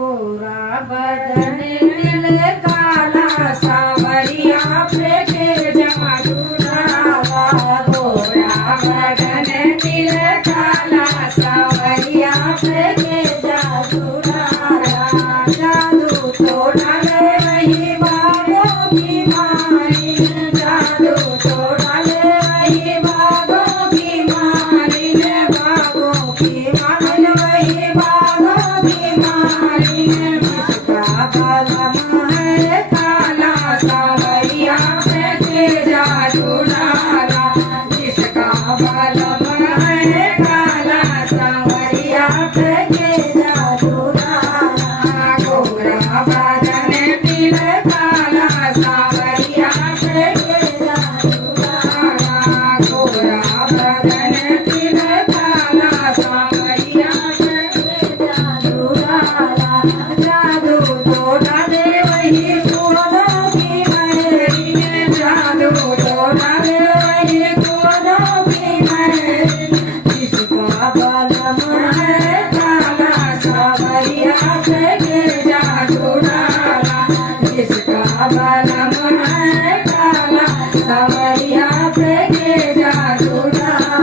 गोरा बदन दिल काला सावरिया फेंके जादू डाला। गोरा बदन दिल काला सावरिया फेंके जादू डाला। जादू तो डाले वही बागों की मारी, जादू तो डाले वही बागों की मारी, बागों की मारी वही बागों की मारी। जिसका बालम है काला सावरिया फेंके जादू डाला। जिसका बालम है काला सावरिया फेंके जादू डाला। गोरा बदन दिल काला सावरिया फेंके जादू डाला। गोरा बदन दिल काला सावरिया फेंके जादू डाला। जादू तो डाले वही फूलों की महरी, जादू तो डाले वही फूलों की महरी। जिसका बालम है काला सावरिया फेंके जादू डाला। जिसका बालम है काला सावरिया फेंके जादू डाला।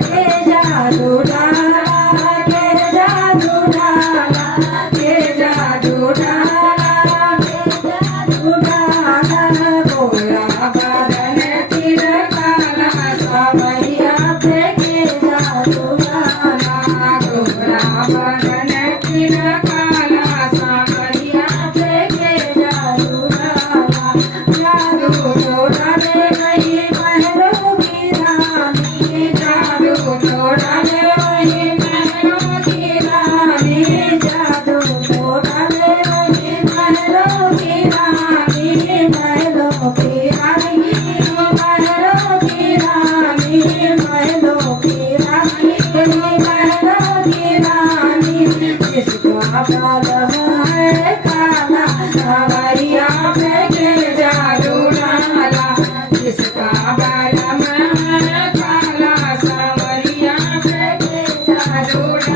के जादू डाला, के जादू डाला, के जादू डाला, के जादू डाला। गोरा बदन दिल काला सावरिया फेंके जादू डाला। गोरा बदन दिल काला सावरिया फेंके जादू डाला। जादू तो डाले वही महलों की रानी, जादू तो डाले वही महलों की रानी, जादू तो डाले वही महलों की रानी, महलों की रानी, महलों की रानी, महलों की रानी, महलों की रानी। जिसका बालम है काला सावरिया फेंके जादू डाला। जिसका बालम है काला सावरिया फेंके जादू डाला।